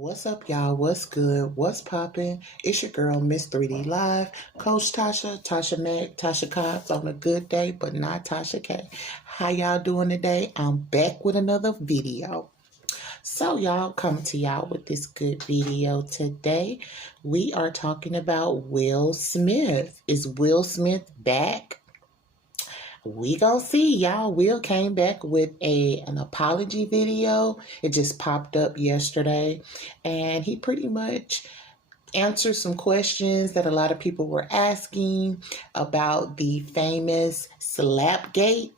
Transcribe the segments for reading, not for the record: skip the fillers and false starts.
What's up, y'all? What's good? What's poppin'? It's your girl, Miss 3D Live, Coach Tasha Mack, Tasha Cobbs on a good day, but not Tasha K. How y'all doing today? I'm back with another video. So, y'all, coming to y'all with this good video today. We are talking about Will Smith. Is Will Smith back? We gonna see, y'all. Will came back with an apology video. It just popped up yesterday, and he pretty much answered some questions that a lot of people were asking about the famous Slapgate.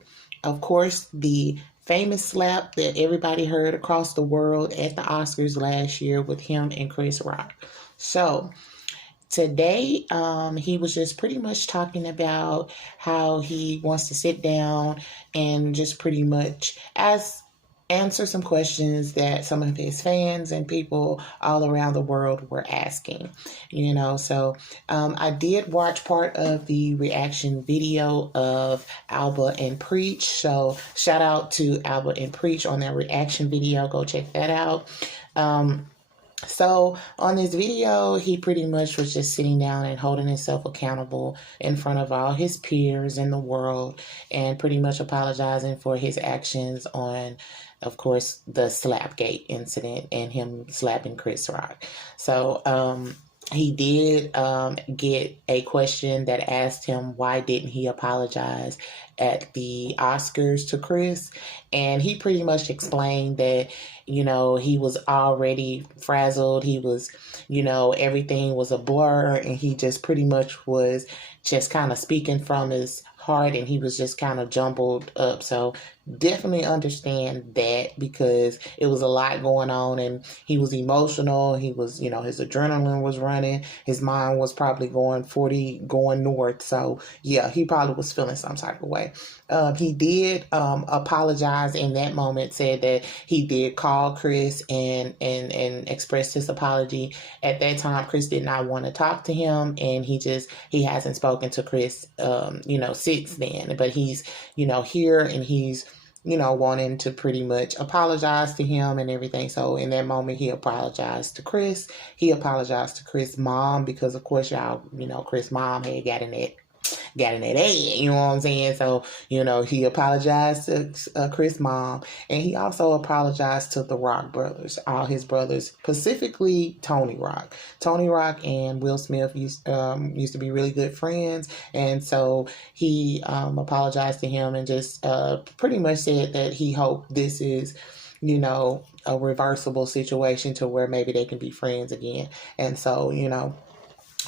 Of course, the famous slap that everybody heard across the world at the Oscars last year with him and Chris Rock. So today, he was just pretty much talking about how he wants to sit down and just pretty much answer some questions that some of his fans and people all around the world were asking. I did watch part of the reaction video of Alba and Preach. So shout out to Alba and Preach on their reaction video. Go check that out. So on this video, he pretty much was just sitting down and holding himself accountable in front of all his peers in the world and pretty much apologizing for his actions on, of course, the Slapgate incident and him slapping Chris Rock. So he did get a question that asked him why didn't he apologize at the Oscars to Chris, and he pretty much explained that he was already frazzled. He was, everything was a blur, and he just pretty much was just kind of speaking from his heart, and he was just kind of jumbled up. So definitely understand that, because it was a lot going on and he was emotional. He was, his adrenaline was running. His mind was probably going 40 going north. So yeah, he probably was feeling some type of way. He did apologize in that moment, said that he did call Chris and expressed his apology. At that time, Chris did not want to talk to him, and he hasn't spoken to Chris since then. But he's here, and he's wanting to pretty much apologize to him and everything. So in that moment, he apologized to Chris. He apologized to Chris' mom, because of course, y'all, Chris' mom had got in that ad, you know what I'm saying? So, he apologized to Chris' mom, and he also apologized to the Rock brothers, all his brothers, specifically Tony Rock. Tony Rock and Will Smith used to be really good friends, and so he apologized to him and just pretty much said that he hoped this is a reversible situation to where maybe they can be friends again. And so,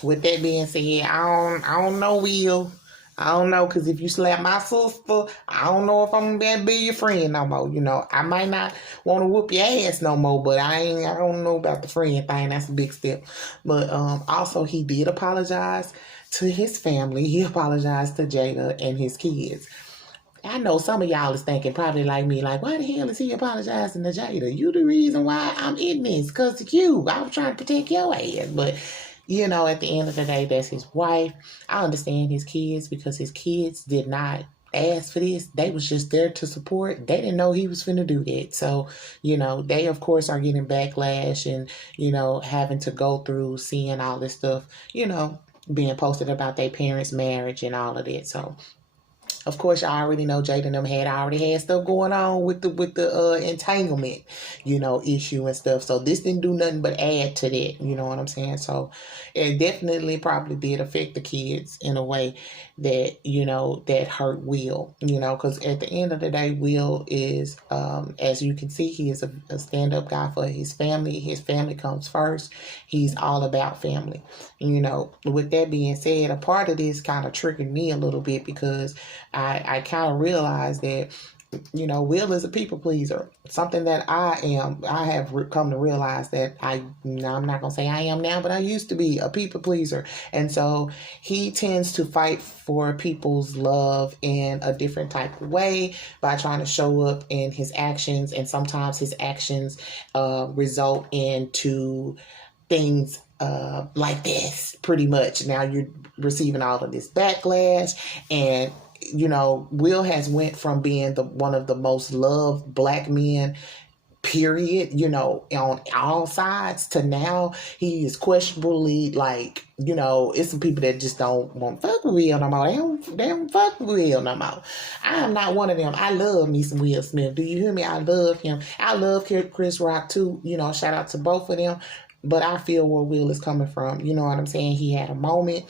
with that being said, I don't know, Will. I don't know, because if you slap my sister, I don't know if I'm going to be your friend no more. I might not want to whoop your ass no more, but I don't know about the friend thing. That's a big step. But also, he did apologize to his family. He apologized to Jada and his kids. I know some of y'all is thinking, probably like me, like, why the hell is he apologizing to Jada? You the reason why I'm in this, because of you. I was trying to protect your ass. But at the end of the day, that's his wife. I understand his kids, because his kids did not ask for this. They was just there to support. They didn't know he was finna do that. So, they of course are getting backlash and, having to go through seeing all this stuff, being posted about their parents' marriage and all of that. So of course, I already know Jada and them already had stuff going on with the entanglement, issue and stuff. So this didn't do nothing but add to that. You know what I'm saying? So it definitely probably did affect the kids in a way that that hurt Will. Because at the end of the day, Will is, as you can see, he is a stand-up guy for his family. His family comes first. He's all about family. With that being said, a part of this kind of triggered me a little bit, because I kind of realized that, Will is a people pleaser. Something that I have come to realize that I'm not going to say I am now, but I used to be a people pleaser. And so he tends to fight for people's love in a different type of way by trying to show up in his actions. And sometimes his actions result into things like this, pretty much. Now you're receiving all of this backlash, and Will has went from being one of the most loved black men period, you know, on all sides, to now he is questionably, like, you know, it's some people that just don't want to fuck with Will no more. They don't fuck with Will no more. I am not one of them. I love me some Will Smith. Do you hear me? I love him. I love Chris Rock too. You know, shout out to both of them. But I feel where Will is coming from. You know what I'm saying? He had a moment.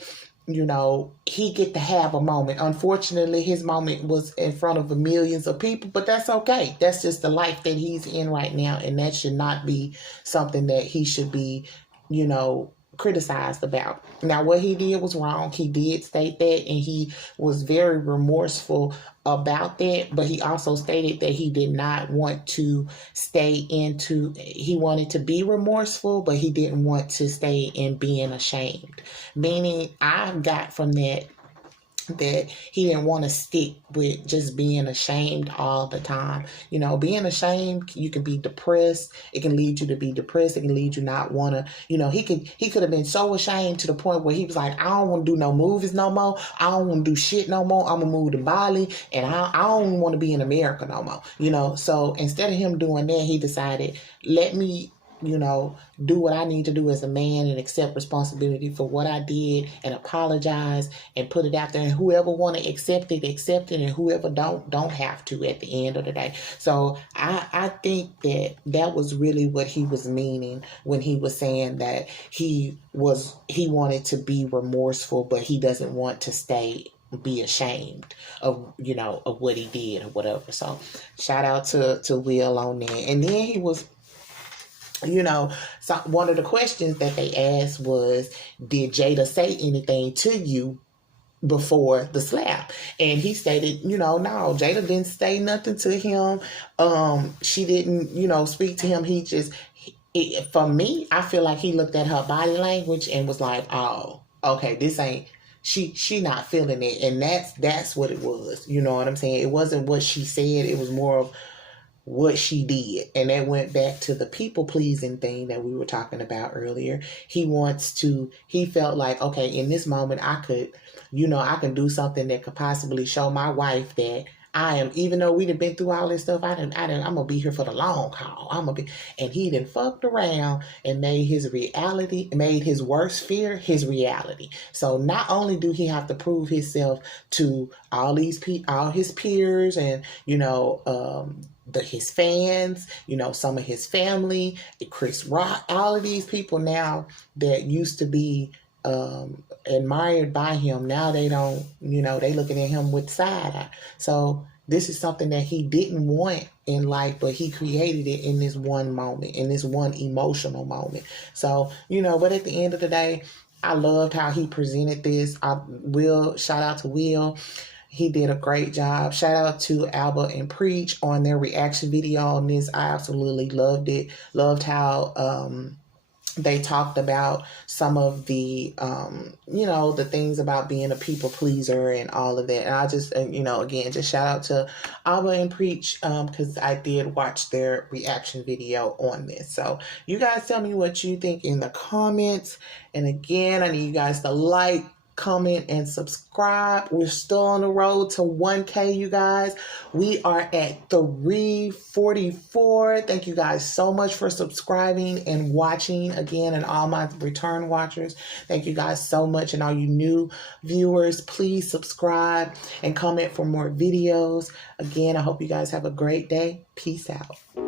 You know, he get to have a moment. Unfortunately, his moment was in front of millions of people, but that's okay. That's just the life that he's in right now, and that should not be something that he should be, you know, criticized about. Now, what he did was wrong. He did state that, and he was very remorseful about that, but he also stated that he did not want to he wanted to be remorseful, but he didn't want to stay in being ashamed. Meaning, I got from that he didn't want to stick with just being ashamed all the time. You know, being ashamed, you can be depressed. It can lead you to be depressed. It can lead you not want to, you know, he could have been so ashamed to the point where he was like, I don't want to do no movies no more. I don't want to do shit no more. I'm going to move to Bali, and I don't want to be in America no more. You know, so instead of him doing that, he decided, let me, you know, do what I need to do as a man and accept responsibility for what I did and apologize and put it out there. And whoever want to accept it, and whoever don't have to at the end of the day. So I think that was really what he was meaning when he was saying that he wanted to be remorseful, but he doesn't want to be ashamed of, you know, of what he did or whatever. So shout out to Will on that. And then he was, you know, so one of the questions that they asked was, did Jada say anything to you before the slap? And he stated, you know, no, Jada didn't say nothing to him. She didn't, you know, speak to him. For me, I feel like he looked at her body language and was like, oh, okay, this ain't, she not feeling it. And that's what it was. You know what I'm saying? It wasn't what she said. It was more of what she did. And that went back to the people pleasing thing that we were talking about earlier. He felt like, okay, in this moment I can do something that could possibly show my wife that I am, even though we done been through all this stuff, I'm gonna be here for the long haul. And he done fucked around and made his worst fear his reality. So not only do he have to prove himself to all his peers and, you know, his fans, you know, some of his family, Chris Rock, all of these people now that used to be admired by him, now they don't, you know, they looking at him with side eye. So this is something that he didn't want in life, but he created it in this one moment, in this one emotional moment. So, you know, but at the end of the day, I loved how he presented this. Shout out to Will. He did a great job. Shout out to Alba and Preach on their reaction video on this. I absolutely loved it. Loved how they talked about some of the, you know, the things about being a people pleaser and all of that. And I just, you know, again, just shout out to Alba and Preach because I did watch their reaction video on this. So you guys tell me what you think in the comments. And again, I need you guys to like, comment, and subscribe. We're still on the road to 1K, you guys. We are at 344. Thank you guys so much for subscribing and watching again, and all my return watchers. Thank you guys so much. And all you new viewers, please subscribe and comment for more videos. Again, I hope you guys have a great day. Peace out.